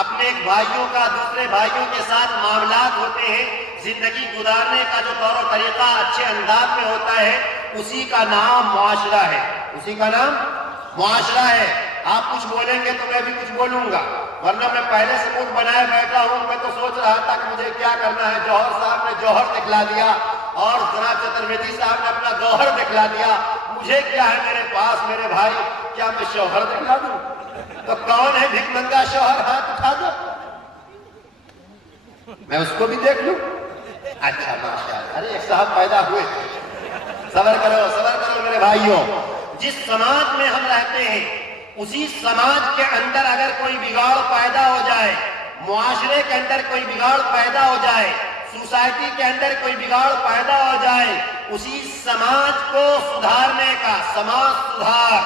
اپنے ایک بھائیوں کا دوسرے بھائیوں کے ساتھ معاملات ہوتے ہیں، زندگی گزارنے کا جو طور و طریقہ اچھے انداز میں ہوتا ہے، اسی کا نام معاشرہ ہے، اسی کا نام معاشرہ ہے۔ آپ کچھ بولیں گے تو میں بھی کچھ بولوں گا، ورنہ میں پہلے سے منہ بنائے بیٹھا ہوں۔ میں تو سوچ رہا تھا کہ مجھے کیا کرنا ہے، جوہر صاحب نے جوہر دکھلا دیا اور جناب چترویدی صاحب نے اپنا گوہر دکھلا دیا، مجھے کیا ہے میرے پاس میرے بھائی، کیا میں شوہر دکھلا دوں؟ تو کون ہے بھک منگا شوہر؟ ہاتھ اٹھا دو، میں اس کو بھی دیکھ لوں۔ اچھا ماشاءاللہ، ارے ایک صاحب پیدا ہوئے، صبر کرو میرے بھائیوں۔ جس سماج میں ہم رہتے ہیں اسی سماج کے اندر اگر کوئی بگاڑ پیدا ہو جائے، معاشرے کے اندر کوئی بگاڑ پیدا ہو جائے، سوسائٹی کے اندر کوئی بگاڑ پیدا ہو جائے، اسی سماج کو سدھارنے کا، سماج سدھار،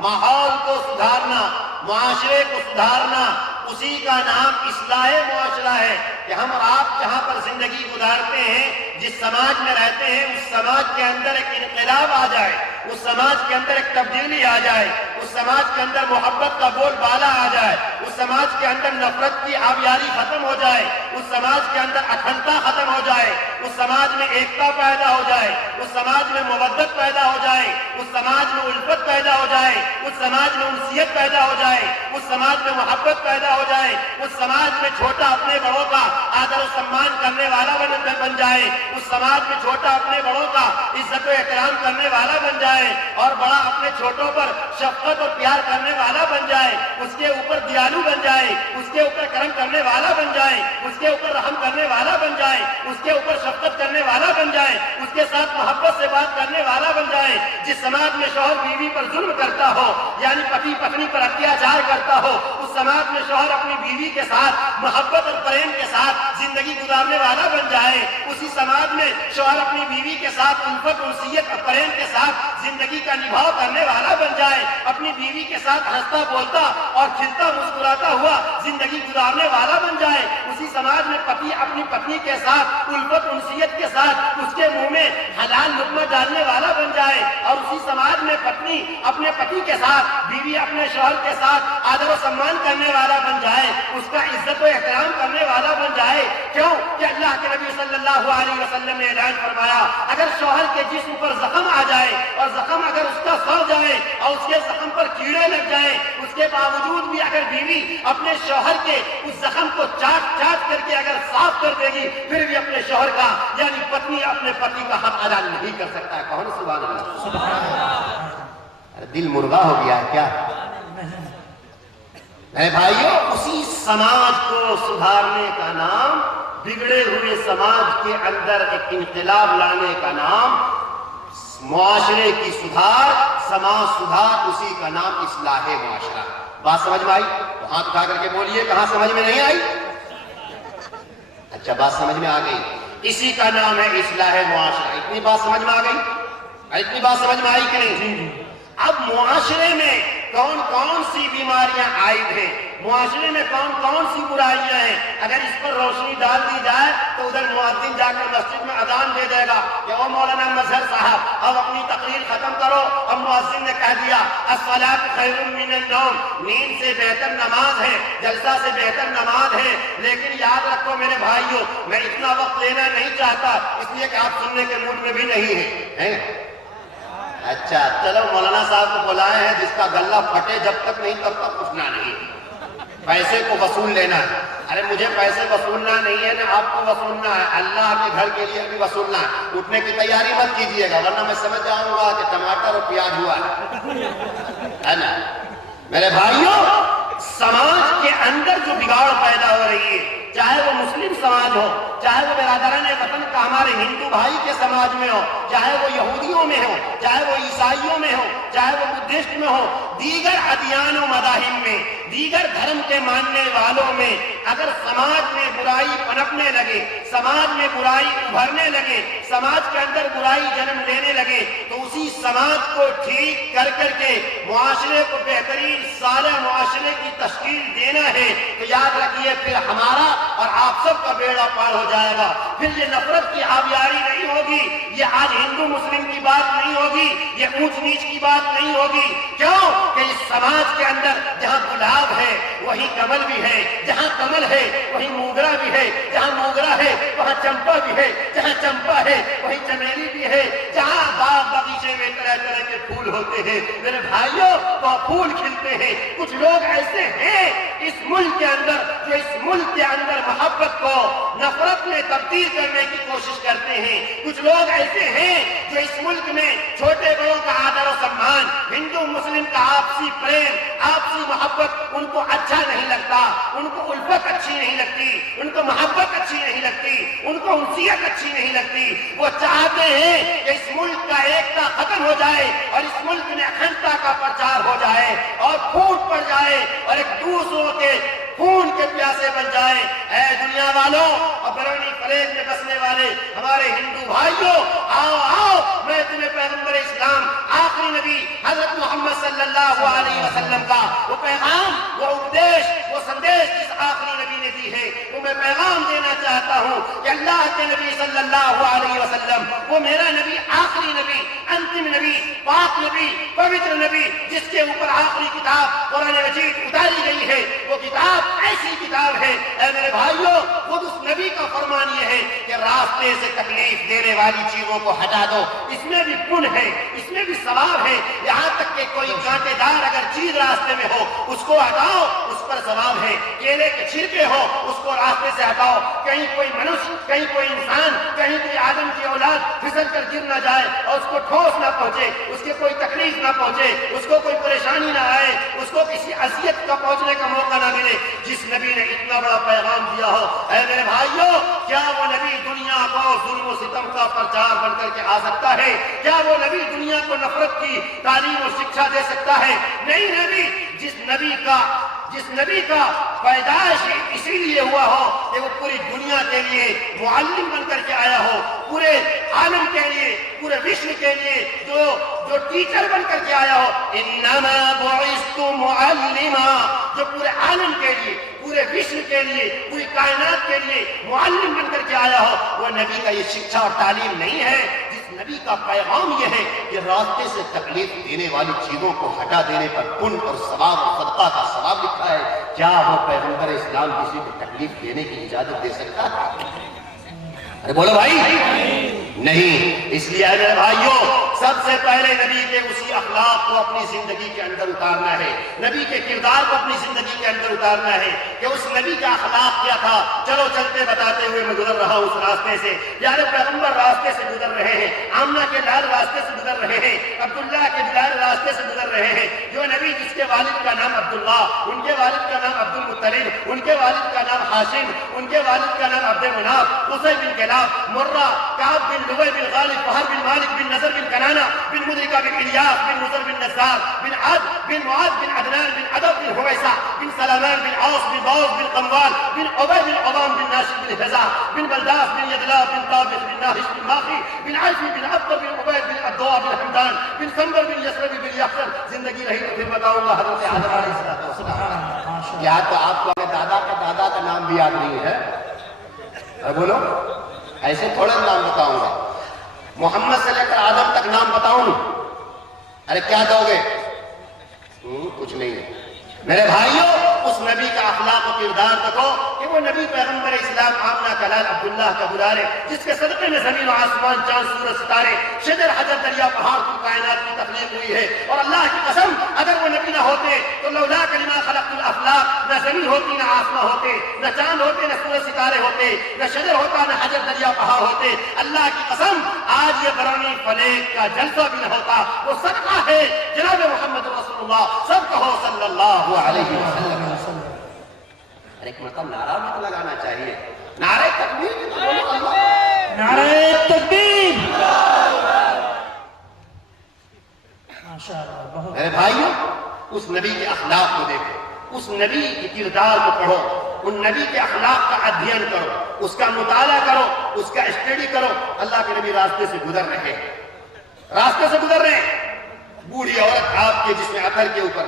ماحول کو سدھارنا، معاشرے کو سدھارنا، اسی کا نام اصلاح معاشرہ ہے۔ کہ ہم آپ جہاں پر زندگی گزارتے ہیں، جس سماج میں رہتے ہیں، اس سماج کے اندر ایک انقلاب آ جائے، اس سماج کے اندر ایک تبدیلی آ جائے، اس سماج کے اندر محبت کا بول بالا آ جائے، اس سماج کے اندر نفرت کی آبیاری ختم ہو جائے، اس سماج کے اندر اکھنڈتا ختم ہو جائے، اس سماج میں ایکتا پیدا ہو جائے، اس سماج میں مودت پیدا ہو جائے، اس سماج میں الفت پیدا ہو جائے، اس سماج میں انسیت پیدا ہو جائے، اس سماج میں محبت پیدا ہو جائے، اس سماج میں چھوٹا اپنے بڑوں کا آدر و سمان کرنے والا بن جائے، اس سماج میں چھوٹا اپنے بڑوں کا عزت و احترام کرنے والا بن جائے، اور بڑا اپنے چھوٹوں پر شفقت اور پیار کرنے والا بن جائے، اس کے اوپر دیالو بن جائے، اس کے اوپر کرم کرنے والا بن جائے، اس کے اوپر رحم کرنے والا بن جائے، اس کے اوپر شفقت کرنے والا بن جائے، اس کے ساتھ محبت سے بات کرنے والا بن جائے۔ جس سماج میں شوہر بیوی پر ظلم کرتا ہو، یعنی پتی پتنی پر اتیاچار کرتا ہو، اس سماج میں شوہر اپنی بیوی کے ساتھ محبت اور پریم کے ساتھ زندگی گزارنے والا بن جائے، اسی سماج میں شوہر اپنی بیوی کے ساتھ الفت انسیت اور پریم کے ساتھ زندگی کا نبھاؤ کرنے والا بن جائے، اپنی بیوی کے ساتھ ہنستا بولتا اور کھلتا مسکراتا ہوا زندگی گزارنے والا بن جائے، اسی سماج میں پتی اپنی پتنی کے ساتھ الفت انسیت کے ساتھ اس کے منہ میں حلال لقمہ ڈالنے والا بن جائے، اور اسی سماج میں پتنی اپنے پتی کے ساتھ، بیوی اپنے شوہر کے ساتھ آدر و سمان کرنے والا بن جائے، اس کا عزت و احترام کرنے والا بن جائے۔ کیوں کہ اللہ کے نبی صلی اللہ علیہ وسلم نے اعلان فرمایا، اگر شوہر کے جسم پر زخم آ جائے اور زخم اگر اس کا سڑ جائے اور اس کے زخم پر کیڑے لگ جائیں، اس کے باوجود بھی اگر بیوی اپنے شوہر کے اس زخم کو چاٹ چاٹ کر کے اگر صاف کر دے گی، پھر بھی اپنے شوہر کا یعنی پتنی اپنے پتی کا حق ادا نہیں کر سکتا ہے۔ کون سبحان اللہ؟ دل مرغا ہو گیا ہے کیا میرے بھائیوں؟ اسی سماج کو سدھارنے کا نام، بگڑے ہوئے سماج کے اندر ایک انقلاب لانے کا نام معاشرے کی سدھار، سماج سدھار، اسی کا نام اصلاح معاشرہ۔ بات سمجھ میں آئی؟ تو ہاتھ اٹھا کر کے بولیے کہاں سمجھ میں نہیں آئی؟ اچھا بات سمجھ میں آ گئی، اسی کا نام ہے اصلاح معاشرہ۔ اتنی بات سمجھ میں آ گئی؟ اتنی بات سمجھ میں آئی کہ نہیں؟ اب معاشرے میں کون کون سی بیماریاں عائد ہیں، معاشرے میں کون کون سی برائیاں ہیں، اگر اس پر روشنی ڈال دی جائے تو ادھر مؤذن جا کر مسجد میں اذان دے دے گا کہ او مولانا مظہر صاحب اب اپنی تقریر ختم کرو، اب مؤذن نے کہہ دیا الصلاۃ خیر من النوم، نیند سے بہتر نماز ہے، جلسہ سے بہتر نماز ہے۔ لیکن یاد رکھو میرے بھائیوں، میں اتنا وقت لینا نہیں چاہتا، اس لیے کہ آپ سننے کے موڈ میں بھی نہیں ہیں۔ اچھا چلو مولانا صاحب کو بلائے ہیں، جس کا گلہ پھٹے جب تک نہیں تب تک اٹھنا نہیں، پیسے کو وصول لینا ہے۔ ارے مجھے پیسے وصولنا نہیں ہے، نہ آپ کو وصولنا ہے، اللہ کے گھر کے لیے بھی وصولنا ہے۔ اٹھنے کی تیاری مت کیجیے گا ورنہ میں سمجھ جاؤں گا کہ ٹماٹر اور پیاز ہوا ہے نا میرے بھائیوں؟ سماج کے اندر جو بگاڑ پیدا ہو رہی ہے، چاہے وہ مسلم سماج ہو، چاہے وہ برادران وطن کا ہمارے ہندو بھائی کے سماج میں ہو، چاہے وہ یہودیوں میں ہو، چاہے وہ عیسائیوں میں ہو، چاہے وہ بدھسٹ میں ہو، دیگر ادیان و مذاہب میں، دیگر دھرم کے ماننے والوں میں اگر سماج میں برائی پنپنے لگے، سماج میں برائی ابھرنے لگے، سماج کے اندر برائی جنم لینے لگے، تو اسی سماج کو ٹھیک کر کر کے معاشرے کو بہترین صالح معاشرے کی تشکیل دینا ہے۔ تو یاد رکھیے پھر ہمارا اور آپ سب کا بیڑا پار ہو جائے گا۔ پھر یہ نفرت کی آبیاری نہیں ہوگی، یہ آج ہندو مسلم کی بات نہیں ہوگی، یہ اونچ نیچ کی بات نہیں ہوگی۔ کیوں کہ اس سماج کے اندر جہاں گلاب ہے وہیں کمل بھی ہے، جہاں کمل ہے وہیں موگرا بھی ہے، جہاں موگرا ہے وہاں چمپا بھی ہے، جہاں چمپا ہے وہیں چمیلی بھی ہے، جہاں باغ باغیچے میں طرح طرح کے پھول ہوتے ہیں میرے بھائیوں وہ پھول کھلتے ہیں۔ کچھ لوگ ایسے ہیں اس ملک کے اندر جو اس ملک کے اندر محبت کو نفرت میں تبدیل کرنے کی کوشش کرتے ہیں۔ کچھ لوگ ایسے ہیں جو اس ملک میں چھوٹے بڑوں کا آدر و سمان، ہندو مسلم کا آپسی پریم، آپسی محبت ان کو اچھا نہیں لگتا، ان کو الفت اچھی نہیں لگتی، ان کو محبت اچھی نہیں لگتی، ان کو انسیت اچھی نہیں لگتی۔ وہ چاہتے ہیں کہ اس ملک کا ایکتا ختم ہو جائے اور اس ملک میں اکھنڈتا کا پرچار ہو جائے اور پھوٹ پڑ جائے اور ایک دوسروں کے خون کے پیاسے بن جائے۔ اے دنیا والوں اور برونی فریب میں بسنے والے ہمارے ہندو بھائیوں، آؤ آؤ، میں تمہیں پیغمبر اسلام آخری نبی حضرت محمد صلی اللہ علیہ وسلم کا وہ پیغام، وہ اپدیش، وہ سندیش جس آخری نبی نے دی ہے وہ میں پیغام دینا چاہتا ہوں کہ اللہ کے نبی صلی اللہ علیہ وسلم وہ میرا نبی، آخری نبی، انتم نبی، پاک نبی، پوتر نبی، جس کے اوپر آخری کتاب قرآن مجید اتاری گئی ہے، وہ کتاب ایسی کتاب ہے اے میرے بھائیوں، خود اس نبی کا فرمان یہ ہے کہ راستے سے تکلیف دینے والی چیزوں کو ہٹا دو۔ اس میں بھی پن ہے، اس میں بھی ثواب ہے، یہاں تک کہ کوئی کانٹے دار اگر چیز راستے میں ہو اس کو ہٹاؤ، اس پر ثواب ہے۔ کیلے کے چھلکے ہو اس کو راستے سے ہٹاؤ، کہیں کوئی منشیہ، کہیں کوئی انسان، کہیں کوئی آدم کی اولاد پھسل کر گر نہ جائے اور اس کو ٹھوس نہ پہنچے، اس کے کوئی تکلیف نہ پہنچے، اس کو کوئی پریشانی نہ آئے، اس کو کسی اذیت کا پہنچنے کا موقع نہ ملے۔ جس نبی نے اتنا بڑا پیغام دیا ہو، اے میرے بھائیوں، کیا وہ نبی دنیا کو ظلم و ستم کا پرچار بن کر کے آ سکتا ہے؟ کیا وہ نبی دنیا کو نفرت کی تعلیم اور شکشا دے سکتا ہے؟ نہیں نبی، جس نبی کا پیدائش اسی لیے ہوا ہو کہ وہ پوری دنیا کے لیے معلم بن کر کے آیا ہو، پورے عالم کے لیے، پورے وشو کے لیے جو ٹیچر بن کر کے آیا ہو۔ انما بعثت معلما، جو پورے عالم کے لیے، پورے وشو کے لیے، پوری کائنات کے لیے معلم بن کر کے آیا ہو، وہ نبی کا یہ شکشا اور تعلیم نہیں ہے۔ نبی کا پیغام یہ ہے کہ راستے سے تکلیف دینے والی چیزوں کو ہٹا دینے پر پن اور ثواب اور صدقہ کا ثواب لکھا ہے۔ کیا وہ پیغمبر اسلام کسی کو تکلیف دینے کی اجازت دے سکتا ہے؟ ارے بولو بھائی، نہیں۔ اس لیے میرے بھائیوں، سب سے پہلے نبی کے اسی اخلاق کو اپنی زندگی کے اندر اتارنا ہے، نبی کے کردار کو اپنی زندگی کے اندر اتارنا ہے کہ اس نبی کا اخلاق کیا تھا۔ چلو چلتے بتاتے ہوئے میں گزر رہا ہوں اس راستے سے، پیارے پیغمبر راستے سے گزر رہے ہیں، آمنہ کے لال راستے سے گزر رہے ہیں، عبداللہ کے بلال راستے سے گزر رہے ہیں، جو نبی جس کے والد کا نام عبداللہ، ان کے والد کا نام عبد المطلب، ان کے والد کا نام ہاشم، ان کے والد کا نام عبد مناف، قصی بن کلاب، مرہ، کعب بن لؤی بن غالب، فہر بن مالک بن نضر بن کنانہ بن مدرکہ بن الیاس بن نصر بن نزار بن عد بن معاذ بن عدنان بن عدب بن حویسہ بن سلامان بن عوص بن باوس بن قنوال بن عبی بن عوام بن ناشد بن حزا بن بلداس بن یدلا بن طابق بن ناہش بن ماخی بن عیفی بن عبد بن عبید بن عبدوا بن حمدان بن سنبر بن یسرب بن یحسن۔ زندگی رہی تو پھر بتاؤں گا حضرت آدم علیہ السلام۔ یا تو آپ کو اپنے دادا کا نام بھی یاد نہیں ہے؟ بولو، ایسے تھوڑے نام بتاؤں گا، محمد سے لے کر آدم تک نام بتاؤں؟ ارے کیا دو گے؟ کچھ نہیں ہے۔ میرے بھائیوں، اس نبی کا اخلاق و کردار دیکھو کہ وہ نبی پیغمبر اسلام آمنہ کا لال عبداللہ کا دلال ہے، جس کے صدقے میں زمین و آسمان، چاند سورج ستارے، شجر حجر دریا پہاڑ کی کائنات کی تخلیق ہوئی ہے۔ اور اللہ کی قسم اگر وہ نبی نہ ہوتے تو لولا کلمہ خلقت الافلاق، نہ زمین ہوتی، نہ آسمان ہوتے، نہ چاند ہوتے، نہ سورج ستارے ہوتے، نہ شجر ہوتا، نہ حجر دریا پہاڑ ہوتے۔ اللہ کی قسم آج یہ برونی فلیگ کا جلسہ بھی نہ ہوتا۔ وہ صدقہ ہے جناب محمد رسول اللہ، سب کہو صلی اللہ علیہ وسلم۔ ایک مرتبہ نعرہ بھی تو لگانا چاہیے، نعرہ تکبیر بھی تو بولو اللہ، نعرہ تکبیر۔ میرے بھائیوں، اس نبی کے اخلاق کو دیکھو، اس نبی کے کردار کو پڑھو، ان نبی کے اخلاق کا ادھین کرو، اس کا مطالعہ کرو، اس کا اسٹڈی کرو۔ اللہ کے نبی راستے سے گزر رہے ہیں، راستے سے گزر رہے ہیں، بوڑھی عورت آپ کے جسم عطر کے اوپر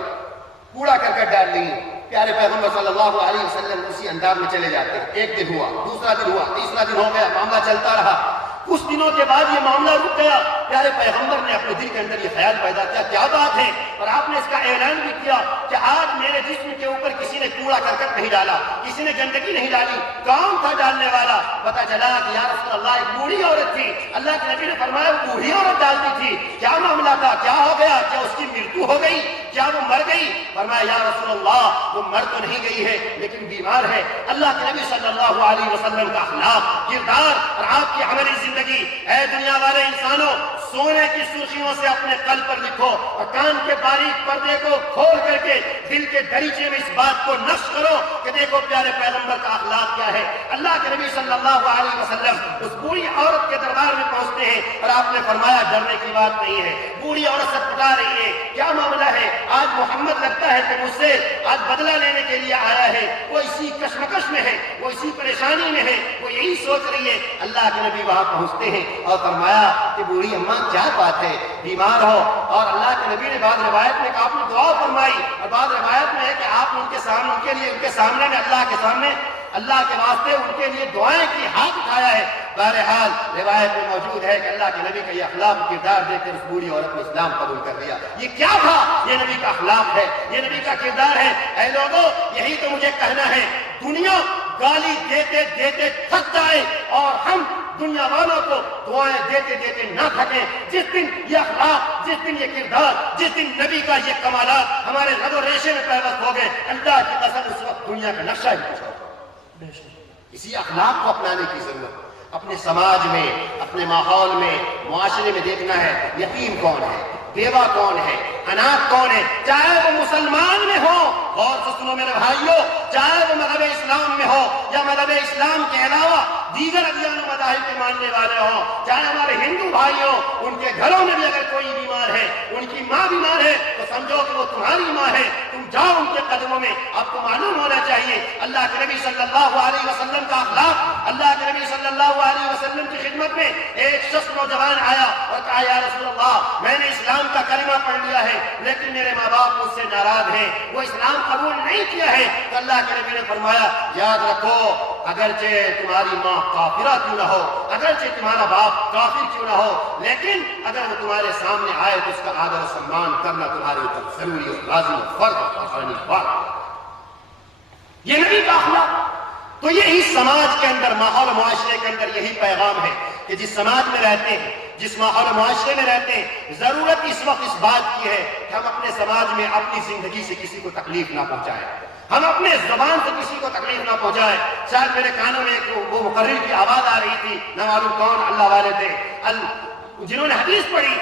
کوڑا کرکٹ ڈال رہی ہے، پیارے پیغمبر صلی اللہ علیہ وسلم اسی انداز میں چلے جاتے ہیں. ایک دن ہوا, دوسرا دن ہوا, تیسرا دن ہو گیا, معاملہ چلتا رہا. کچھ دنوں کے بعد یہ معاملہ رک گیا. پیارے پیغمبر نے اپنے دل کے اندر یہ خیال پیدا کیا, کیا بات ہے, اور آپ نے اس کا اعلان بھی کیا کہ آج میرے جسم کے اوپر کسی نے کوڑا کرکٹ نہیں ڈالا, کسی نے گندگی نہیں ڈالی, کون تھا ڈالنے والا؟ پتا چلا کہ یا رسول اللہ ایک بوڑھی عورت تھی. اللہ کے نبی نے فرمایا وہ بوڑھی عورت ڈالتی تھی, کیا معاملہ تھا, کیا ہو گیا, کیا اس کی مرتو ہو گئی, کیا وہ مر گئی؟ فرمایا یا رسول اللہ وہ مر تو نہیں گئی ہے لیکن بیمار ہے. اللہ کے نبی صلی اللہ علیہ وسلم کا اخلاق, کردار اور آپ کی عملی زندگی. اے دنیا والے انسانوں, سونے کی سرخیوں سے اپنے قلب پر لکھو اور کان کے باریک پردے کو کھول کر کے دل کے دریچے میں اس بات کو نقش کرو کہ دیکھو پیارے پیغمبر کا اخلاق کیا ہے. اللہ کے نبی صلی اللہ علیہ وسلم اس بوڑھی عورت کے دربار میں پہنچتے ہیں اور آپ نے فرمایا ڈرنے کی بات نہیں ہے. بوڑھی عورت سے بتا رہی ہے کیا معاملہ ہے, آج محمد لگتا ہے کہ مجھ سے آج بدلہ لینے کے لیے آیا ہے, وہ اسی کشمکش میں ہے, وہ اسی پریشانی میں ہے, وہ یہی سوچ رہی ہے. اللہ کے نبی وہاں پہنچتے ہیں اور فرمایا کہ بوڑھی اماں کیا بات ہے, بیمار ہو؟ اور اللہ کے نبی نے بعض روایت میں آپ نے دعا فرمائی اور بعض روایت میں ہے کہ آپ ان کے سامنے ان کے سامنے میں اللہ کے سامنے اللہ کے واسطے ان کے لیے دعائیں کی, ہاتھ اٹھایا ہے. بہرحال روایت میں موجود ہے کہ اللہ کے نبی کا یہ اخلاق کردار دیکھ کر اس بوڑھی عورت نے اسلام قبول کر لیا. یہ کیا تھا؟ یہ نبی کا اخلاق ہے, یہ نبی کا کردار ہے. اے لوگوں, یہی تو مجھے کہنا ہے, دنیا گالی دیتے دیتے تھک جائے اور ہم دنیا والوں کو دعائیں دیتے دیتے نہ تھکیں. جس دن یہ اخلاق, جس دن یہ کردار, جس دن نبی کا یہ کمالات ہمارے رگ و ریشے میں پیوست ہو گئے, اللہ کی قسم اس وقت دنیا کا نقشہ ہی کچھ ہوگا. اسی اخلاق کو اپنانے کی ضرورت. اپنے سماج میں, اپنے ماحول میں, معاشرے میں دیکھنا ہے یتیم کون ہے, بیوہ کون ہے, اناث کون ہے, چاہے وہ مسلمان میں ہو. غور سے سنو میرے بھائیوں, چاہے وہ مذہب اسلام میں ہو یا مذہب اسلام کے علاوہ دیگر ادیان و مذاہب کے ماننے والے ہوں, چاہے ہمارے ہندو بھائی ہوں, ان کے گھروں میں بھی اگر کوئی بیمار ہے, ان کی ماں بیمار ہے, تو سمجھو کہ وہ تمہاری ماں ہے. تم جاؤ ان کے قدموں میں. آپ کو معلوم ہونا چاہیے اللہ کے نبی صلی اللہ علیہ وسلم کا اخلاق. اللہ کے نبی صلی اللہ علیہ وسلم کی خدمت میں ایک شخص نوجوان آیا اور کہا یا رسول اللہ میں نے اسلام کا کلمہ پڑھ لیا ہے لیکن میرے ماں باپ مجھ سے ناراض ہیں, وہ اسلام قبول نہیں کیا ہے. تو اللہ کے نبی نے فرمایا یاد رکھو اگرچہ تمہاری ماں کافرہ کیوں نہ ہو, اگرچہ تمہارا باپ کافر کیوں نہ ہو, لیکن اگر وہ تمہارے سامنے آئے تو اس کا آدر و سمان کرنا تمہارے اوپر ضروری اور لازم اور فرض اور آسانی بات. یہ نبی کا اخلاق. تو یہی سماج کے اندر, ماحول و معاشرے کے اندر یہی پیغام ہے کہ جس سماج میں رہتے ہیں, جس ماحول و معاشرے میں رہتے ہیں, ضرورت اس وقت اس بات کی ہے کہ ہم اپنے سماج میں اپنی زندگی سے کسی کو تکلیف نہ پہنچائیں, ہم اپنے زبان سے کسی کو تکلیف نہ پہنچائیں. شاید میرے کانوں میں وہ مقرر کی آواز آ رہی تھی, نہ معلوم کون اللہ والے تھے, جنہوں نے حدیث پڑھی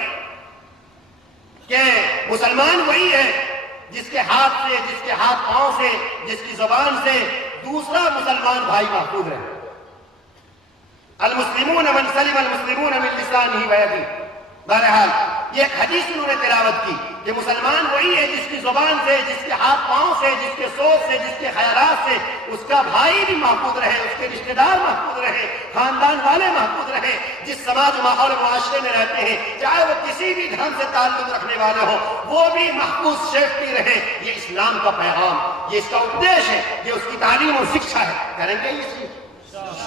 کہ مسلمان وہی ہے جس کے ہاتھ سے, جس کے ہاتھ پاؤں سے, جس کی زبان سے دوسرا مسلمان بھائی محفوظ ہے. المسلمون من سلم المسلمون من لسانه ويده. بہرحال یہ ایک حدیث انہوں نے تلاوت کی کہ مسلمان وہی ہے جس کی زبان سے, جس کے ہاتھ پاؤں سے, جس کے سوچ سے, جس کے خیالات سے اس کا بھائی بھی محفوظ رہے, اس کے رشتہ دار محفوظ رہے, خاندان والے محفوظ رہے. جس سماج ماحول معاشرے میں رہتے ہیں, چاہے وہ کسی بھی دھرم سے تعلق رکھنے والے ہوں, وہ بھی محفوظ سیفٹی رہے. یہ اسلام کا پیغام, یہ اس کا اپدیش ہے, یہ اس کی تعلیم اور شکشا ہے. کریں گے یہ چیز؟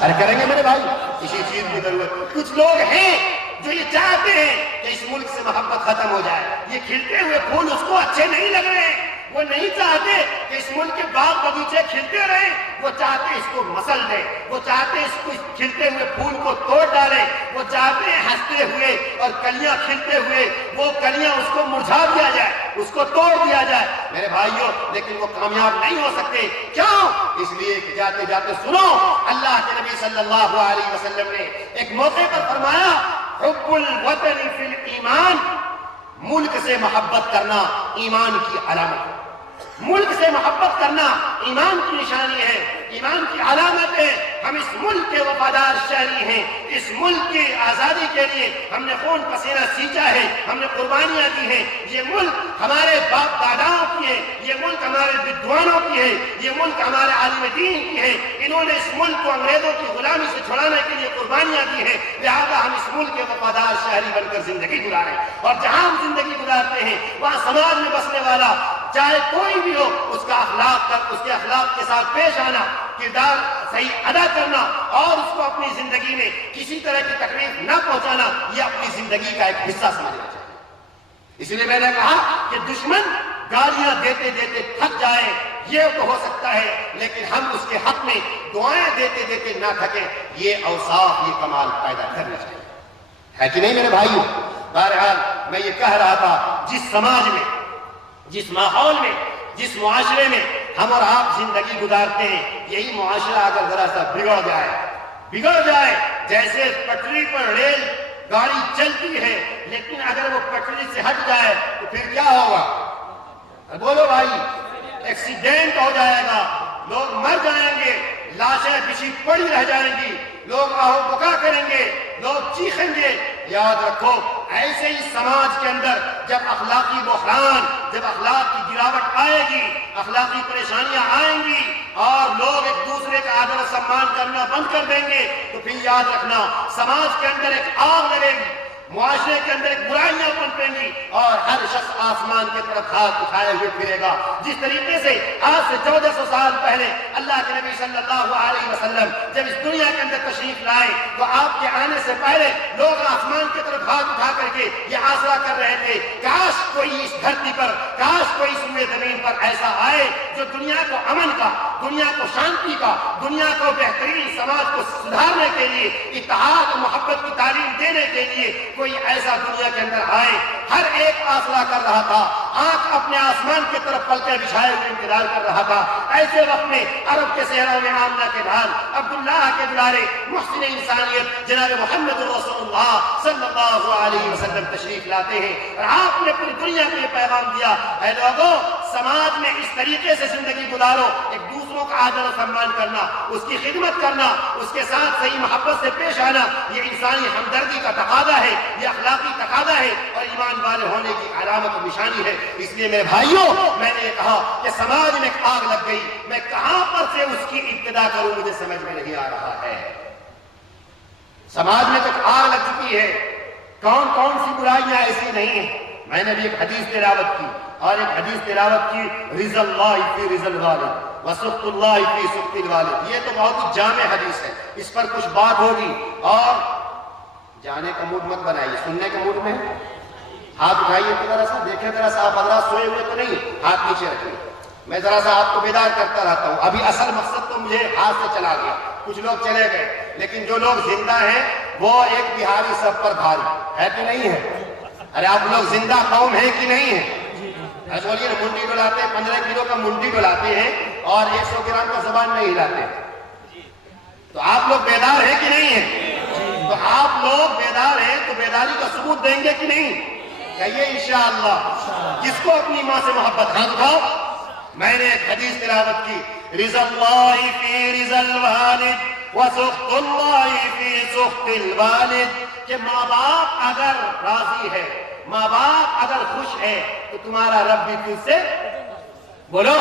ارے کریں گے میرے بھائی, اسی چیز کی ضرورت. کچھ لوگ ہیں جو یہ چاہتے ہیں کہ اس ملک سے محبت ختم ہو جائے. یہ کھلتے ہوئے پھول اس کو اچھے نہیں لگ رہے ہیں, وہ نہیں چاہتے کہ اس ملک کے باغ بغیچے کھلتے رہیں, وہ چاہتے اس کو مسل دیں, وہ چاہتے اس کو کھلتے ہوئے پھول کو توڑ ڈالیں, وہ چاہتے ہیں ہنستے ہوئے اور کلیاں کھلتے ہوئے وہ کلیاں اس کو مرجھا دیا جائے, اس کو توڑ دیا جائے. میرے بھائیوں, لیکن وہ کامیاب نہیں ہو سکتے. کیوں؟ اس لیے کہ جاتے جاتے سنو, اللہ کے نبی صلی اللہ علیہ وسلم نے ایک موقع پر فرمایا حب الوطن فی الایمان, ملک سے محبت کرنا ایمان کی علامت ہے. ملک سے محبت کرنا ایمان کی نشانی ہے, ایمان کی علامت ہے. ہم اس ملک کے وفادار شہری ہیں, اس ملک کی آزادی کے لیے ہم نے خون پسینہ سینچا ہے, ہم نے قربانیاں دی ہیں. یہ ملک ہمارے باپ داداؤں کی ہے, یہ ملک ہمارے ودوانوں کی ہے, یہ ملک ہمارے عالم دین کی ہے. انہوں نے اس ملک کو انگریزوں کی غلامی سے چھڑانے کے لیے قربانیاں دی ہیں. لہذا ہم اس ملک کے وفادار شہری بن کر زندگی گزاریں, اور جہاں ہم زندگی گزارتے ہیں وہاں سماج میں بسنے والا چاہے کوئی بھی ہو، اس کے اخلاق کے ساتھ پیش آنا، کردار صحیح ادا کرنا اور اس کو اپنی زندگی میں کسی طرح کی تکلیف نہ پہنچانا، یہ اپنی زندگی کا ایک حصہ سمجھنا چاہیے۔ اس لیے میں نے کہا کہ دشمن گالیاں دیتے دیتے تھک جائے یہ تو ہو سکتا ہے، لیکن ہم اس کے حق میں دعائیں دیتے دیتے نہ تھکیں، یہ اوصاف، یہ کمال پیدا کرنا چاہیے، ہے کہ نہیں میرے بھائیوں؟ بہرحال میں یہ کہہ رہا تھا، جس سماج میں، جس ماحول میں، جس معاشرے میں ہم اور آپ زندگی گزارتے ہیں، یہی معاشرہ اگر ذرا سا بگڑ جائے، جیسے پٹری پر ریل گاڑی چلتی ہے، لیکن اگر وہ پٹری سے ہٹ جائے تو پھر کیا ہوگا؟ بولو بھائی، ایکسیڈنٹ ہو جائے گا، لوگ مر جائیں گے، لاشیں بچھی پڑی رہ جائیں گی، لوگ آہو بکا کریں گے، لوگ چیخیں گے۔ یاد رکھو، ایسے ہی سماج کے اندر جب اخلاقی بحران، جب اخلاق کی گراوٹ آئے گی، اخلاقی پریشانیاں آئیں گی اور لوگ ایک دوسرے کا آدر و سمان کرنا بند کر دیں گے، تو پھر یاد رکھنا سماج کے اندر ایک آگ لگے گی، معاشرے کے اندر ایک برائیاں پنپیں گی اور ہر شخص آسمان کی طرف ہاتھ اٹھائے ہوئے پھرے گا۔ جس طریقے سے آج سے 1400 سال پہلے اللہ کے نبی صلی اللہ علیہ وسلم جب اس دنیا کے اندر تشریف لائے تو آپ کے آنے سے پہلے لوگ آسمان کی طرف ہاتھ اٹھا کر کے یہ آسرا کر رہے تھے، کاش کوئی اس دھرتی پر، کاش کوئی اس روئے زمین پر ایسا آئے جو دنیا کو امن کا، دنیا کو شانتی کا، دنیا کو بہترین سماج کو سدھارنے کے لیے، اتحاد و محبت کی تعلیم دینے کے لیے کوئی ایسا دنیا کے اندر آئے۔ ہر ایک آسرا کر رہا تھا، آنکھ اپنے آسمان کی طرف پلکیں بچھائے ہوئے انتظار کر رہا تھا۔ ایسے وقت میں عرب کے صحرا میں آمنہ کے بھال، عبداللہ کے دلارے، محسن انسانیت جناب محمد رسول اللہ صلی اللہ علیہ وسلم تشریف لاتے ہیں اور آپ نے پوری دنیا کو یہ پیغام دیا، اے لوگوں، سماج میں اس طریقے سے زندگی گزارو، ایک دوسروں کا آدر و سمان کرنا، اس کی خدمت کرنا، اس کے ساتھ صحیح محبت سے پیش آنا، یہ انسانی ہمدردی کا تقاضا ہے، یہ اخلاقی تقاضا ہے اور ایمان والے ہونے کی علامت و نشانی ہے۔ اس لیے میرے بھائیوں، میں نے کہا کہ سماج میں ایک آگ لگ گئی، میں کہاں پر سے اس کی ابتدا کروں مجھے سمجھ میں نہیں آ رہا ہے۔ سماج میں تو آگ لگ چکی ہے، کون کون سی برائیاں ایسی نہیں ہیں۔ میں نے بھی ایک حدیث تلاوت کی اور ایک حدیث تلاوت کی، رضا اللہ فی رضا الوالد وسخط اللہ فی سخط الوالد، یہ تو بہت ہی جامع حدیث ہے، اس پر کچھ بات ہوگی اور جانے کا موڈ مت بنائیے، سننے کے موڈ میں ہاتھ اٹھائیے، ذرا سا دیکھیں، ذرا سا آپ حضرات سوئے ہوئے تو نہیں، ہاتھ نیچے رکھیے، میں ذرا سا آپ کو بیدار کرتا رہتا ہوں۔ ابھی اصل مقصد تو مجھے ہاتھ سے چلا گیا، کچھ لوگ چلے گئے، لیکن جو لوگ زندہ ہیں وہ ایک بہاری سب پر بھاری ہے کہ نہیں ہے؟ ارے آپ لوگ زندہ قوم ہیں کہ نہیں ہیں؟ ارے بولیے، منڈی ڈلاتے ہیں، 15 کلو کا منڈی ڈلاتے ہیں اور 100 گرام کا زبان نہیں ہلاتے، تو آپ لوگ بیدار ہیں کہ نہیں ہیں؟ تو آپ لوگ بیدار ہیں تو بیداری کا ثبوت دیں گے کہ نہیں؟ کہیے انشاءاللہ۔ جس کو اپنی ماں سے محبت، ہاتھ اٹھاؤ۔ میں نے ایک حدیث تلاوت کی، رضا اللہ فی رضا الوالد وسخط اللہ فی سخط الوالد، کہ ماں باپ اگر راضی ہے، ماں باپ اگر خوش ہے تو تمہارا رب بھی تجھ سے، بولو،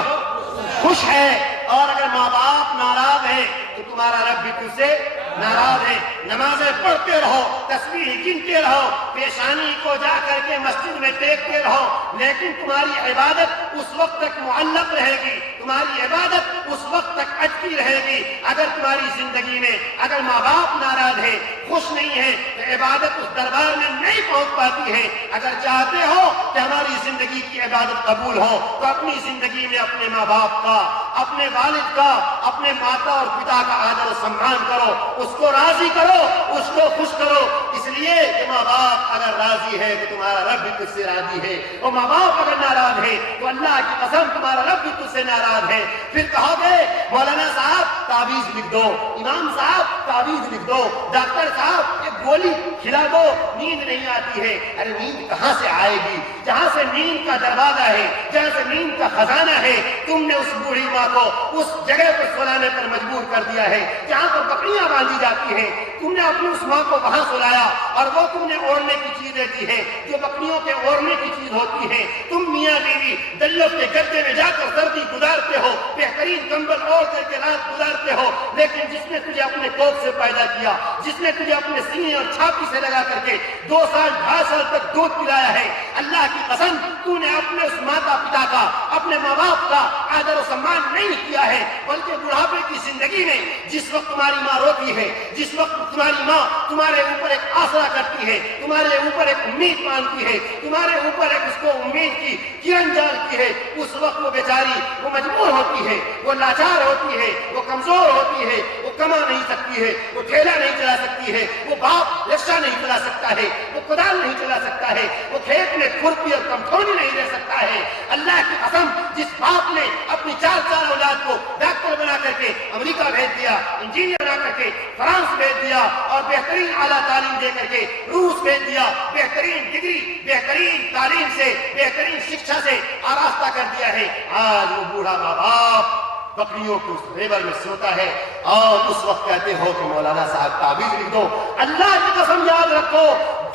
خوش ہے، اور اگر ماں باپ ناراض ہے تو تمہارا رب بھی تجھ سے ناراض ہے۔ نمازیں پڑھتے رہو، تسبیح گنتے رہو، پیشانی کو جا کر کے مسجد میں ٹیکتے رہو، لیکن تمہاری عبادت اس وقت تک معلق رہے گی، تمہاری عبادت اس وقت تک اٹکی رہے گی اگر تمہاری زندگی میں اگر ماں باپ ناراض ہے، خوش نہیں ہے، تو عبادت اس دربار میں نہیں پہنچ پاتی ہے۔ اگر چاہتے ہو کہ ہماری زندگی کی عبادت قبول ہو تو اپنی زندگی میں اپنے ماں باپ کا، اپنے والد کا، اپنے ماتا اور پتا کا آدر و سمان کرو، اس کو راضی کرو، اس کو خوش کرو، اس لیے کہ ماں باپ اگر راضی ہے تو تمہارا رب بھی تجھ سے راضی ہے، اور ماں باپ اگر ناراض ہے تو اللہ کی قسم تمہارا رب بھی تجھ سے ناراض ہے۔ پھر کہو گے مولانا صاحب تعویذ لکھ دو، امام صاحب تعویذ لکھ دو، ڈاکٹر صاحب ایک گولی کھلا دو، نیند نہیں آتی ہے۔ ارے نیند کہاں سے آئے گی؟ جہاں سے نیند کا دروازہ ہے، جہاں سے نیند کا خزانہ ہے، تم نے اس بوڑھی ماں کو اس جگہ پر سلانے پر مجبور کر دیا ہے جہاں پر بکریاں باندھی جاتی ہیں۔ تم نے اپنی اس ماں کو وہاں سلایا اور وہ تم نے اوڑھنے کی چیزیں دی ہیں جو بکریوں کے اوڑھنے کی چیز ہوتی ہے. تم میاں بیوی دلوں کے گدے میں جا کر سردی گزارتے ہو, بہترین کمبل اوڑھ کر کے رات گزارتے ہو, لیکن جس نے تجھے اپنے کوکھ سے پیدا کیا, جس نے تجھے اپنے سینے اور چھاتی سے لگا کر کے 2 سال 2.5 سال تک دودھ پلایا ہے, اللہ کی قسم تو نے اپنے اس ماتا پتا کا, اپنے ماں باپ کا آدر و سمان نہیں کیا ہے, بلکہ بڑھاپے کی زندگی میں جس وقت تمہاری ماں روتی ہے, جس وقت تمہاری ماں تمہارے اوپر ایک آسرا کرتی ہے, تمہارے اوپر ایک امید باندھتی ہے, تمہارے اوپر ایک اس کو امید کی کرن ڈالتی ہے, اس وقت وہ بیچاری وہ مجبور ہوتی ہے, وہ لاچار ہوتی ہے, وہ کمزور ہوتی ہے, وہ کما نہیں سکتی ہے, وہ ٹھیلا نہیں چلا سکتی ہے, وہ باپ رکشہ نہیں چلا سکتا ہے, وہ کدال نہیں چلا سکتا ہے, وہ کھیت میں کھرپی اور کمٹھونی نہیں لے سکتا ہے. اللہ کی قسم جس باپ نے اپنی 4 اولاد کو ڈاکٹر بنا کر کے امریکہ بھیج دیا, انجینئر بنا کر کے فرانس بھیج دیا اور بہترین اعلیٰ تعلیم دے کر کے روس بھیج دیا, بہترین ڈگری بہترین تعلیم سے بہترین شکشا سے آراستہ کر دیا ہے, آج وہ بوڑھا ماں باپ بکریوں کے اس ریبر میں سوتا ہے اور اس وقت کہتے ہو کہ مولانا صاحب تعویذ لکھ دو. اللہ کی قسم یاد رکھو,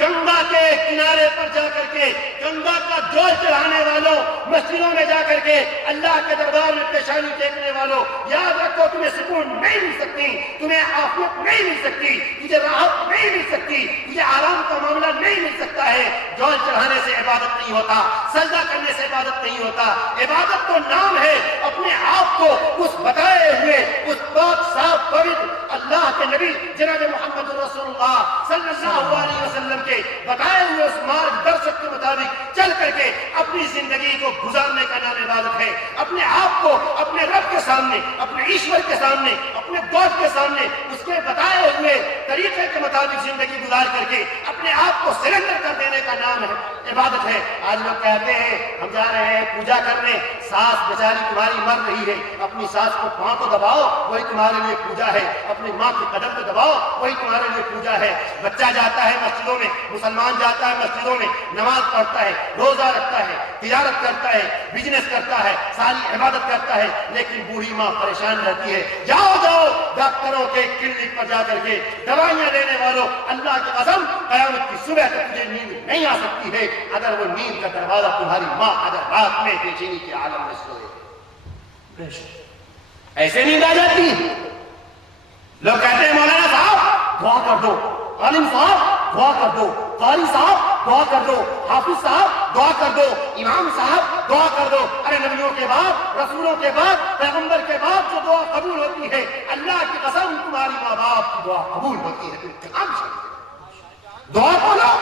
گنگا کے کنارے پر جا کر کے گنگا کا جول چڑھانے والوں, مسجدوں میں جا کر کے اللہ کے دربار میں پیشانی ٹیکنے والوں, یاد رکھو تمہیں سکون نہیں مل سکتی, تمہیں عافیت نہیں مل سکتی, تجھے راحت نہیں مل سکتی, تجھے آرام کا معاملہ نہیں مل سکتا ہے. جول چڑھانے سے عبادت نہیں ہوتا, سجدہ کرنے سے عبادت نہیں ہوتا. عبادت تو نام ہے, اپنے آپ کو اس بتائے ہوئے اس پاک صاف پوتر اللہ کے نبی جناب محمد رسول اللہ صلی اللہ علیہ وسلم کے بتائے ہوئے اس مارگ درشک کے مطابق چل کر کے اپنی زندگی کو گزارنے کا نام عبادت ہے. اپنے آپ کو اپنے رب کے سامنے, اپنے ایشور کے سامنے, اپنے گاڈ کے سامنے اس کے بتائے ہوئے طریقے کے مطابق زندگی گزار کر کے اپنے آپ کو سرنڈر کر دینے کا نام ہے عبادت ہے. آج لوگ کہتے ہیں ہم جا رہے ہیں پوجا کرنے, ساس بیچاری تمہاری مر رہی ہے, اپنی ساس کو پاؤں کو دباؤ وہی تمہارے لیے پوجا ہے, اپنی ماں کے قدم کو دباؤ وہی تمہارے لیے پوجا ہے. بچہ جاتا ہے مسجدوں میں, مسلمان جاتا ہے مسجدوں میں, نماز پڑھتا ہے, روزہ رکھتا ہے, تجارت کرتا ہے, بزنس کرتا ہے, ساری عبادت کرتا ہے, لیکن بوڑھی ماں پریشان رہتی ہے. جاؤ جاؤ ڈاکٹروں کے کلینک پر جا کر کے دوائیاں لینے والوں, اللہ کی قسم قیامت کی صبح تک تجھے نیند نہیں آ سکتی ہے اگر وہ نیند کا دروازہ تمہاری ماں اگر رات میں بے چینی کے عالم میں سوئے. ایسے نیند آ جاتی ہے. لوگ کہتے ہیں مولانا صاحب دعا کر دو, عالم صاحب دعا کر دو, قاری صاحب دعا کر دو, حافظ صاحب دعا کر دو, امام صاحب دعا کر دو. ارے نبیوں کے بعد, رسولوں کے بعد, پیغمبر کے بعد جو دعا قبول ہوتی ہے, اللہ کی قسم تمہاری ماں باپ کی دعا قبول ہوتی ہے. دعا بولو,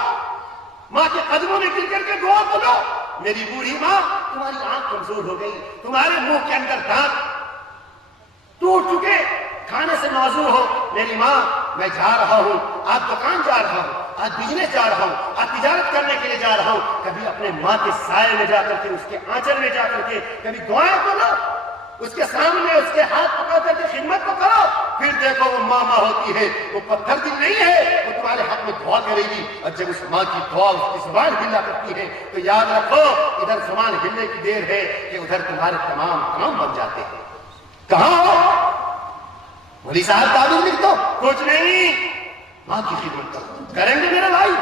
ماں کے قدموں میں گر کر کے دعا بولو. میری بوڑھی ماں تمہاری آنکھ کمزور ہو گئی, تمہارے منہ کے اندر دانت ٹوٹ چکے, کھانے سے معذور ہو. میری ماں میں جا رہا ہوں, آج دکان جا رہا ہوں, آج بزنس جا رہا ہوں, آج تجارت کرنے کے لیے جا رہا ہوں. کبھی اپنے ماں کے سائے میں جا کر کے, اس کے آنچل میں جا کر کے کبھی دعائیں کرو, اس کے سامنے اس کے ہاتھ پکڑ کر کے خدمت کو کرو. پھر دیکھو وہ ماں ہوتی ہے, وہ پتھر دل نہیں ہے, وہ تمہارے حق میں دعا کرے گی. اور جب اس ماں کی دعا اس کی زبان ہلا کرتی ہے تو یاد رکھو ادھر زبان ہلنے کی دیر ہے کہ ادھر تمہارے تمام بن جاتے ہیں. کہاں ہو مولوی صاحب تعبیر لکھ دو, کچھ نہیں, ماں کی خدمت کرو. کریں گے میرے بھائی,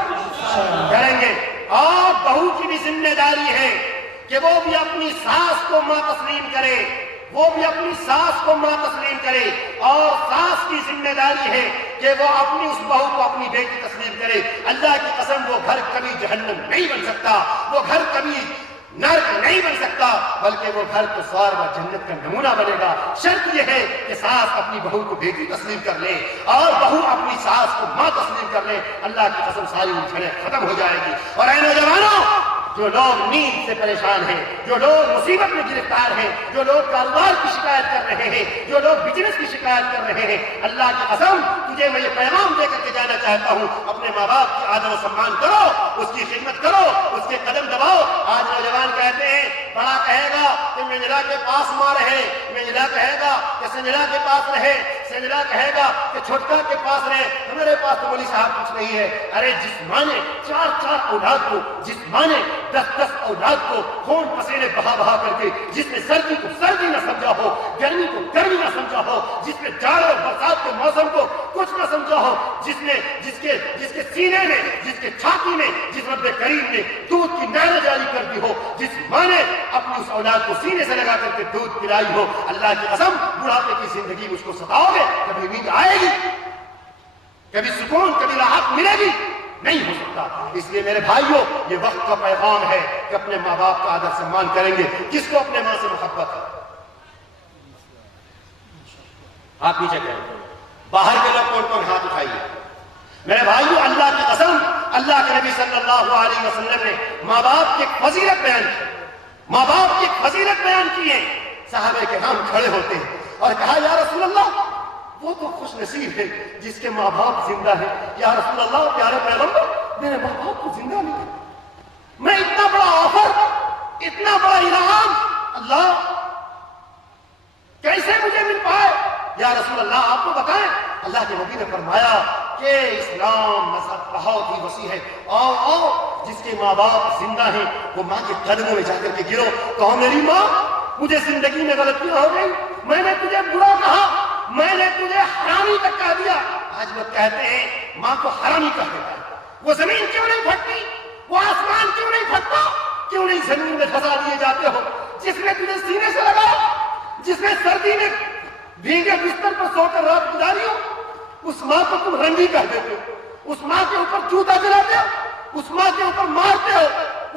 کریں گے. اور بہو کی بھی ذمہ داری ہے کہ وہ بھی اپنی ساس کو ماں تسلیم کرے, وہ بھی اپنی ساس کو ماں تسلیم کرے. اور ساس کی ذمہ داری ہے کہ وہ اپنی اس بہو کو اپنی بیٹی تسلیم کرے. اللہ کی قسم وہ گھر کبھی جہنم نہیں بن سکتا, وہ گھر کبھی نرک نہیں بن سکتا, بلکہ وہ گھر تو سوار و جنت کا نمونہ بنے گا. شرط یہ ہے کہ ساس اپنی بہو کو بیٹی تسلیم کر لے اور بہو اپنی ساس کو ماں تسلیم کر لے. اللہ کی قسم ساری الجھنیں ختم ہو جائے گی. اور اے نوجوانوں, جو لوگ نیند سے پریشان ہیں, جو لوگ مصیبت میں گرفتار ہیں, جو لوگ کاروبار کی شکایت کر رہے ہیں, جو لوگ بزنس کی شکایت کر رہے ہیں, اللہ کی قسم تجھے میں یہ پیغام دے کر کے جانا چاہتا ہوں, اپنے ماں باپ کی آدر و سمان کرو, اس کی خدمت کرو, اس کے قدم دباؤ. آج نوجوان کہتے ہیں بڑا کہے گا کہ منجلا کے پاس ماں رہے, منجلا کہے گا کہ سنجلا کے پاس رہے, سنجلا کہے گا کہ چھوٹکا کے پاس رہے, ہمارے پاس تو مولوی صاحب کچھ نہیں ہے. ارے جس ماں نے 4 اولاد کو, جس ماں نے 10 اولاد کو خون پسینے بہا کر کے, جس نے سردی کو سردی نہ سمجھا ہو, گرمی کو گرمی نہ سمجھا ہو, جس نے جاڑ اور برسات کے موسم کو کچھ نہ سمجھا کیا ہو جس کے سینے میں، جس کے چھاتی میں، جس رب کریم نے دودھ کی نہر جاری کر دی ہو، جس ماں نے اپنی اس اولاد کو سینے سے لگا کر کے دودھ پلائی ہو، اللہ کی قسم بڑھاپے کی زندگی مجھ کو ستاؤ گے، کبھی نیند آئے گی، کبھی سکون، کبھی راحت ملے گی؟ نہیں ہو سکتا۔ اس لیے میرے بھائیوں، یہ وقت کا پیغام ہے کہ اپنے ماں باپ کا ادب سمان کریں گے۔ کس کو اپنے ماں سے محبت ہے؟ ہاتھ نیچے کریں، باہر کے لوگ کون ہاتھ اٹھائیے۔ میرے بھائیوں، اللہ کی قسم، اللہ کے نبی صلی اللہ علیہ وسلم نے ماں باپ کی ایک فضیلت بیان کی، ماں باپ کی ایک فضیلت بیان کی ہے۔ صحابہ کرام کھڑے ہوتے ہیں اور کہا یا رسول اللہ، وہ تو خوش نصیب ہے جس کے ماں باپ زندہ ہیں۔ یا رسول اللہ، پیارے پیغمبر، میرے ماں باپ کو زندہ نہیں ہے، میں اتنا بڑا آفر، اتنا بڑا انعام اللہ کیسے مجھے مل پائے؟ یا رسول اللہ آپ کو بتائیں۔ اللہ کے نبی نے فرمایا کہ اسلام مذہب بہت ہی وسیع ہے، اور جس کے ماں باپ زندہ ہیں وہ ماں کے قدموں میں جا کر کے گرو، کہو میری ماں مجھے زندگی میں غلطیاں ہو گئی، میں نے تجھے برا کہا، میں نے تجھے حرامی تک کہہ دیا۔ آج لوگ کہتے ہیں ماں کو حرامی کہہ دیتا ہے، وہ زمین کیوں نہیں پھٹتی، وہ آسمان کیوں نہیں پھٹتا، کیوں نہیں زمین میں پھنسا دیے جاتے ہو؟ جس نے تجھے سینے سے لگایا، جس نے سردی میں بھیگے بستر پر سو کر رات گزاری ہو، اس ماں کو تم رنگی کہہ دیتے ہو، اس ماں کے اوپر جوتا چلاتے ہو، اس ماں کے اوپر مارتے ہو،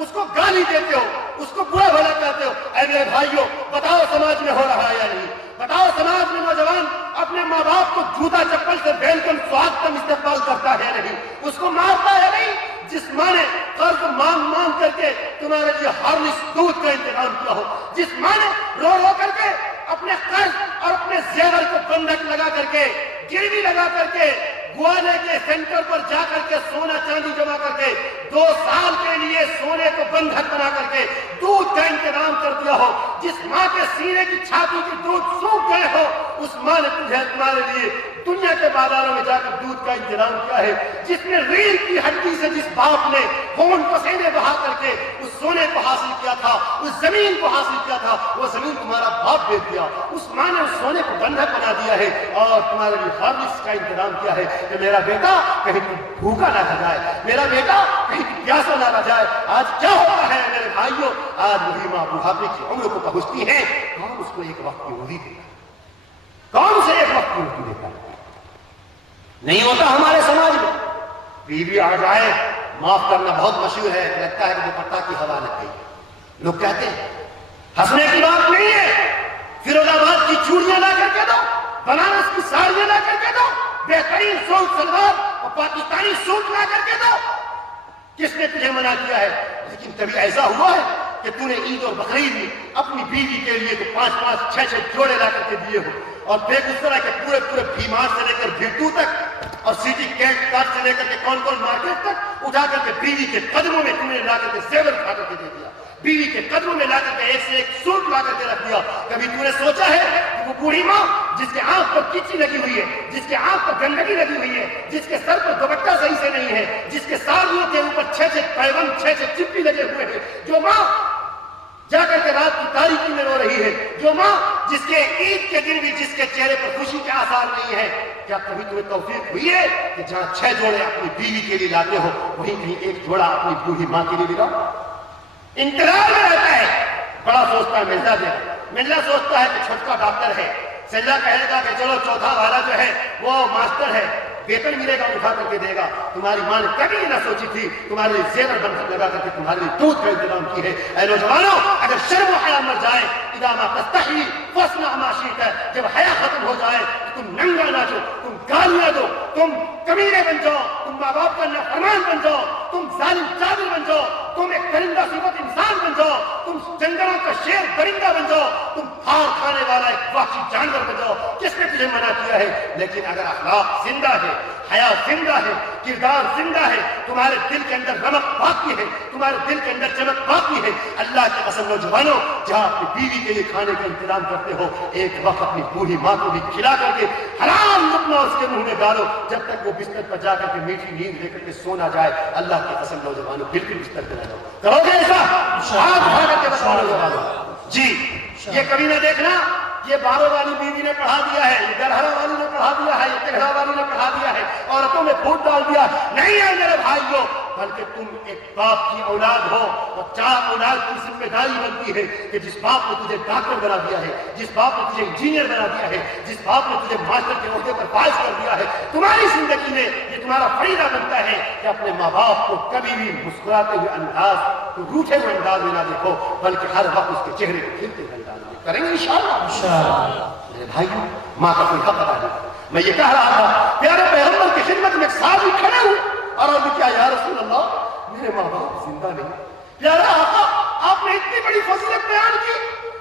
اس کو گالی دیتے ہو، اس کو برا بھلا کہتے ہو۔ اے میرے بھائیوں، بتاؤ سماج میں ہو رہا ہے یا نہیں؟ بتاؤ سماج میں نوجوان اپنے ماں باپ کو جوتا چپل سے بیل سواگتم استقبال کرتا ہے یا نہیں؟ اس کو مارتا ہے نہیں؟ جس ماں نے قرض مانگ کر کے تمہارے لیے ہارلکس دودھ کا انتظام کیا ہو، جس ماں نے رو رو کر کے اپنے قرض اور اپنے زیور کو بندھک لگا کر کے، گروی لگا کر کے، گوانے کے سینٹر پر جا کر کے سونا چاندی جمع کر کے 2 سال کے لیے سونے کو بندھک بنا کر کے دودھ کا انتظام کر دیا ہو، جس ماں کے سینے کی چھاتی کی دودھ سوکھ گئے ہو، اس ماں نے تجھے تمہارے لیے دنیا کے بازاروں میں جا کر دودھ کا انتظام کیا ہے، جس نے ریڑھ کی ہڈی سے جس باپ نے خون پسینے بہا کر کے اس سونے کو حاصل کیا تھا، اس زمین کو حاصل کیا تھا، وہ زمین تمہارا باپ بیچ دیا، اس ماں نے اس سونے کو بندھک بنا دیا ہے اور تمہارے لیے ہارلکس کا انتظام کیا ہے کہ میرا بیٹا کہیں بھوکا نہ رہ جائے، میرا بیٹا کہیں پیاسا نہ رہ جائے۔ آج کیا ہوتا ہے میرے بھائیوں؟ آج وہی ماں بڑھاپے کی عمر کو پہنچتی ہے، کون اس کو ایک وقت کی روزی دیتا ہے؟ کون سے ایک وقت کی روزی دیتا ہے؟ نہیں ہوتا ہمارے سماج میں۔ بیوی آ جائے، معاف کرنا بہت مشہور ہے، لگتا ہے کہ دوپٹہ کی ہوا لگ گئی۔ لوگ کہتے ہیں ہنسنے کی بات نہیں ہے، فیروز آباد کی چوڑیاں لا کر کے دو، بنارس کی ساڑیاں لا کر کے دو، بہترین سوٹ سلوار اور پاکستانی سوٹ لا کر کے دو۔ کس نے تجھے منع کیا ہے؟ لیکن کبھی ایسا ہوا ہے کہ تو نے عید اور بقرعید میں اپنی بیوی کے لیے تو 5-5 6-6 جوڑے لا کر کے دیے ہو، اور بے گزرا کے پورے بھیمار سے لے کر بھیٹو تک اور سٹی کاٹ سے لے کر کے کون مارکیٹ تک اٹھا کر کے بیوی کے قدموں میں تم نے لا کر کے زیور اٹھا کر کے دے دیا، بیوی کے قدموں میں لا کر کے ایک سے ایک سوٹ لا کر کے رکھ دیا۔ کبھی تو نے سوچا ہے کہ وہ بوڑھی ماں جس کے آنکھ پر کچی لگی ہوئی ہے، جس کے آنکھ پر گندگی لگی ہوئی ہے، جس کے سر پر دوپٹہ صحیح سے نہیں ہے، جس کے ساڑیوں کے اوپر 6-6 پیوند 6-6 چپی لگے ہوئے ہیں، جو ماں جا کر کے رات کی تاریکی میں رو رہی ہے، جو ماں جس کے عید کے دن بھی جس کے چہرے پر خوشی کے آثار نہیں ہے، کیا کبھی تمہیں توفیق ہوئی ہے کہ جہاں 6 جوڑے اپنی بیوی کے لیے لاتے ہو وہیں کہیں ایک جوڑا اپنی بوڑھی ماں کے لیے لاؤ؟ انتظار میں رہتا ہے، بڑا سوچتا ہے مرزا دے، مرزا سوچتا ہے کہ چھوٹا ڈاکٹر ہے، سجدہ کہے گا کہ چلو چوتھا والا جو ہے وہ ماسٹر ہے، ویتن ملے گا اٹھا کر کے دے گا۔ تمہاری ماں نے کبھی نہ سوچی تھی تمہارے لیے زیور بندھک لگا کر کے تمہارے لیے دودھ کا انتظام کی ہے۔ اے نوجوانوں، اگر شرم و حیا مر جائے، اذا ما تستحی فاصنع ما شئت، جب حیا ختم ہو جائے تو تم ننگا ناچو، تم گالیاں دو، تم کمینے بن جاؤ، تم ماں باپ کا نافرمان بن جاؤ، تم ظالم جابر بن جاؤ، تم ایک درندہ صفت انسان بن جاؤ، تم جنگلوں کا شیر درندہ بن جاؤ، تم ہار کھانے والا ایک وحشی جانور بن جاؤ۔ کس نے تجھے منع کیا ہے؟ لیکن اگر اخلاق زندہ ہے، حیا زندہ ہے، کردار زندہ ہے، تمہارے دل کے اندر رمق باقی ہے، تمہارے دل کے اندر چمک باقی ہے، اللہ کی قسم نوجوانوں، جہاں اپنی بیوی کے لیے کھانے کا انتظام کرتے ہو، ایک وقت اپنی بوڑھی ماں کو بھی کھلا کر کے حرام لقمہ اس کے منہ میں ڈالو، جب تک وہ بستر پر جا کر کے میٹھی نیند لے کر کے سو نہ جائے۔ اللہ کی قسم نوجوانوں، بالکل بستر پہ نہ جاؤ، کرو گے ایسا؟ ہاتھ اٹھا کر کے بتاؤ نوجوانوں۔ جی، یہ کبھی نہ دیکھنا یہ باروں والی بیوی نے پڑھا دیا ہے، یہ گرہرا والی نے پڑھا دیا ہے، یہ کے گھر والوں نے پڑھا دیا ہے، عورتوں میں پھوٹ ڈال دیا. نہیں ہے میرے بھائیوں، بلکہ تم ایک باپ کی اولاد ہو، اور 4 اولاد کی ذمہ داری بنتی ہے کہ جس باپ نے تجھے ڈاکٹر بنا دیا ہے، جس باپ نے تجھے انجینئر بنا دیا ہے، جس باپ نے تجھے ماسٹر کے عہدے پر فائز کر دیا ہے، تمہاری زندگی میں یہ تمہارا فریضہ بنتا ہے کہ اپنے ماں باپ کو کبھی بھی مسکراتے ہوئے انداز، تو روٹھے ہوئے انداز میں نہ دیکھو، بلکہ ہر وقت اس کے چہرے کو کھلتے ہوئے انداز میں کریں گے انشاءاللہ. میرے بھائیوں، ماں کا کوئی حق ادا نہیں. میں یہ کہہ رہا تھا، پیارے پیغمبر کی خدمت میں ایک صحابی کھڑے ہوئے اور عرض کیا، یا رسول اللہ میرے ماں باپ زندہ نہیں. پیارا آقا، آپ نے اتنی بڑی فضیلت بیان کی.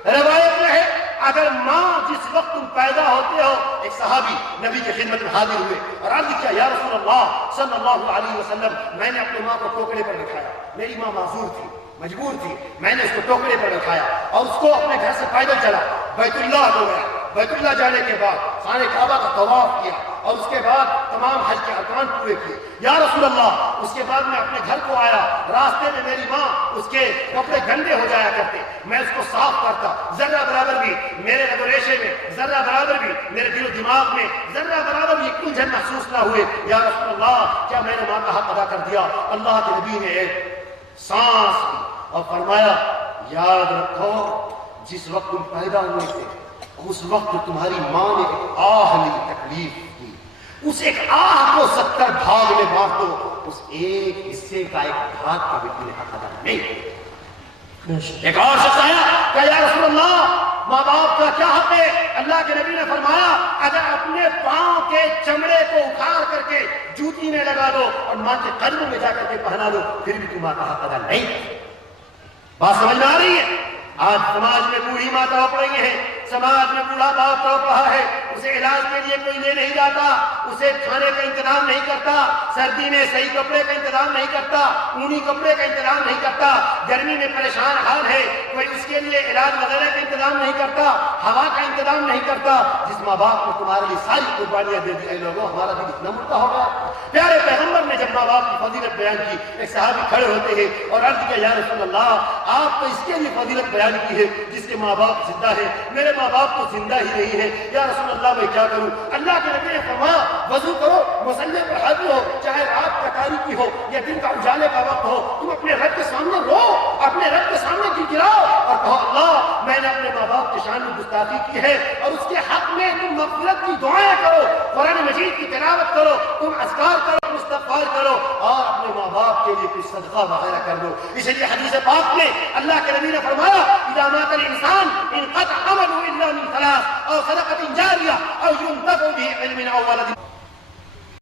روایت میں ہے اگر ماں جس وقت تم پیدا ہوتے ہو، ایک صحابی نبی کی خدمت میں حاضر ہوئے اور عرض کیا، یا رسول اللہ صلی اللہ علیہ وسلم میں نے اپنی ماں کو ٹوکرے پر رکھایا، میری ماں معذور تھی، مجبور تھی، میں نے اس کو ٹوکرے پر رکھایا اور اس کو اپنے گھر سے پیدل چلا بیت اللہ ہو گیا. بیت اللہ جانے کے بعد خانہ کعبہ کا طواف کیا اور اس کے بعد تمام حج کے ارکان پورے کیے. یا رسول اللہ اس کے بعد میں اپنے گھر کو آیا، راستے میں میری ماں اس کے کپڑے گندے ہو جایا کرتے، میں اس کو صاف کرتا، ذرہ برابر بھی میرے رگ و ریشے میں، ذرہ برابر بھی میرے دل و دماغ میں، ذرہ برابر بھی ایک الجھن محسوس نہ ہوئے. یا رسول اللہ کیا میں نے ماں کا حق ادا کر دیا؟ اللہ کے نبی نے ایک سانس لی اور فرمایا، یاد رکھو جس وقت تم پیدا ہوئے تھے اس وقت تمہاری ماں نے ایک آہ لی، تکلیف دی، اس ایک آہ کو 70 بھاگ میں بانٹ دو، اس ایک حصے کا ایک بھاگ کا بھی تمہیں حق ادا نہیں. ایک اور شخص آیا کہ یا رسول اللہ ماں باپ کا کیا حق ہے؟ اللہ کے نبی نے فرمایا، اگر اپنے پاؤں کے چمڑے کو اکھاڑ کر کے جوتی میں لگا دو اور ماں کے قدموں میں جا کر کے پہنا دو، پھر بھی تمہارا حق ادا نہیں. بات سمجھ میں آ رہی ہے؟ آج سماج میں بوڑھی ماں تڑپ رہی ہے، سماج میں بوڑھا باپ تڑپ رہا ہے، اسے علاج کے لیے کوئی لے نہیں جاتا، اسے کھانے کا انتظام نہیں کرتا، سردی میں صحیح کپڑے کا انتظام نہیں کرتا، اونی کپڑے کا انتظام نہیں کرتا، گرمی میں پریشان حال ہے، کوئی اس کے لیے علاج وغیرہ کا انتظام نہیں کرتا، ہوا کا انتظام نہیں کرتا. جس ماں باپ نے تمہارے لیے ساری قربانیاں دے دی، اے لوگوں ہمارا دل اتنا مردہ ہو گیا. پیارے پیغمبر نے جب ماں باپ کی فضیلت بیان کی، ایک صحابی کھڑے ہوتے ہیں اور عرض کیا، یا رسول اللہ آپ تو اس کے لیے فضیلت بیان کی ہے جس کے ماں باپ زندہ ہے، میرے ماں باپ تو زندہ ہی نہیں ہے، یا رسول اللہ میں کیا کروں؟ اللہ کے نبی نے فرمایا، وضو کرو، مصلی پر حاضر ہو، چاہے رات کا تاریکی ہو یا دن کا اجالے کا وقت ہو، تم اپنے رب کے سامنے رو، اپنے رب کے سامنے گڑگڑاؤ اور کہو، اللہ میں نے اپنے ماں باپ کے شان میں گستاخی کی ہے اور اس کے حق میں تم مغفرت کی دعائیں کرو، قرآن مجید کی تلاوت کرو، تم اذکار کرو، استغفار کرو اور اپنے ماں باپ کے لیے کچھ صدقہ وغیرہ کر دو. اس لیے حدیث پاک میں اللہ کے نبی نے فرمایا، اذا مات الانسان انقطع عمله الا من ثلاث، او صدقة جاریہ او ينتفع به علم او ولد.